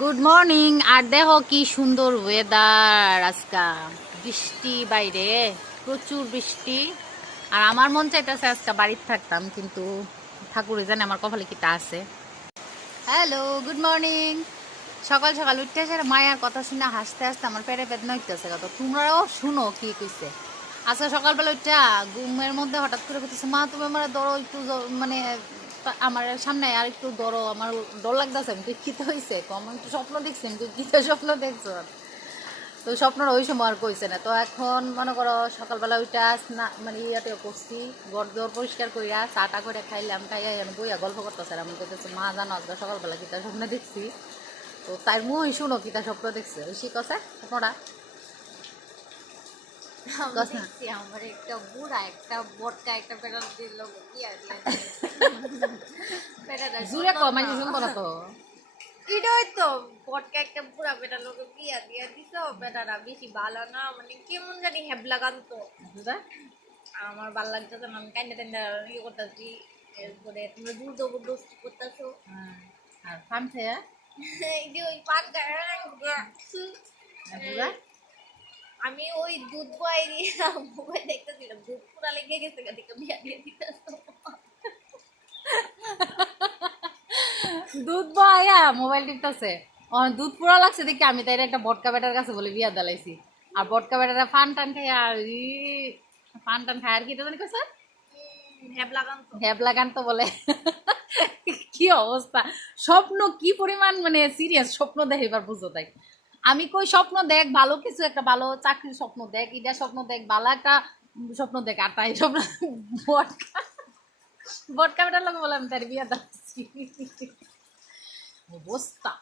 Good morning. আর দেখো কি সুন্দর ওয়েদার আজকা, বৃষ্টি বাইরে, প্রচুর বৃষ্টি। আর আমার মন চাইতেছে আজকে বাড়িতে থাকতাম, কিন্তু ঠাকুরে জানে আমার কপালে কিটা আছে। Hello, good morning. সকাল সকাল উঠতে আসে মায়ের কথা শুনে হাসতে হাসতে আমার পেটে বেদনা হইতেছে। তো তোমরাও শুনো কি কইছে। আজকে সকালবেলা উঠা ঘুমের মধ্যে হঠাৎ করে বলতেছে, মা তুমি আমার ধরো একটু, মানে আমার সামনে আর একটু ধরো, আমার ডর লাগতেছে। আমি কি হয়েছে কম, আমি একটু স্বপ্ন দেখছি। আমি কি স্বপ্ন দেখছো? তো স্বপ্নটা ওই সময় আর কইছে না। তো এখন মনে করো সকালবেলা ওইটা না, মানে ইয়াতে করছি, ঘর দোর পরিষ্কার করিয়া চাটা করে খাইলাম, খাইয়া এখন বইয়া গল্প করতেছে। আমি কইতেছি, মা জানো আজকে সকালবেলা কিতা স্বপ্ন দেখছি? তো তাই মুই শুনো কিতা স্বপ্ন দেখছে, ওই সে কথা স্বপ্নটা দেখছি আমার একটা বুড়া একটা বটকা একটা পেটাল দিল কি আর পেটাটা জুড়ে কম সুন্দর আছে, শুনবো না তো। এটাই তো বটকা একটা বুড়া পেটার লোকে বিয়া দিয়া দিত। পেটাটা বেশি ভালো না, মানে কেমন জানি হ্যাবলা গান্ত। বুঝা? আমার ভালো লাগতেছে না, আমি কান্দা টান্দা ইয়ে করতেছি। এরপরে তোমরা দূর জবরদস্তি করতেছো। আর ফান খেয়ে এই যে ওই পাকা বুঝা। আমি ওই দুধ বয় দিয়ে মোবাইল দেখতেছিলাম, দুধ পুরা লেগে গেছে দেখে বিয়া দিয়ে দিতেছো। দুধ বয়া মোবাইল টিপতেছে, দুধ পুরা লাগছে দেখি। আমি তাই একটা বটকা বেটার কাছে বলে বিয়া দালাইছি। আর বটকা বেটারা ফান টান খাই, আর ফান টান খায়। আর কি জানি কইছে, হ্যাবলা গান্ত। হ্যাবলা গান তো বলে। কি অবস্থা! স্বপ্ন কি পরিমাণ মানে সিরিয়াস স্বপ্ন দেখে এবার বুঝো। তাই আমি কই, স্বপ্ন দেখ ভালো কিছু, একটা ভালো চাকরির স্বপ্ন দেখ, এটা স্বপ্ন দেখ, ভালো একটা স্বপ্ন দেখ। আর তাই স্বপ্ন বটকা বটকা বেটার লোক বলে আমি তার বিয়া দালাইছি। অবস্থা।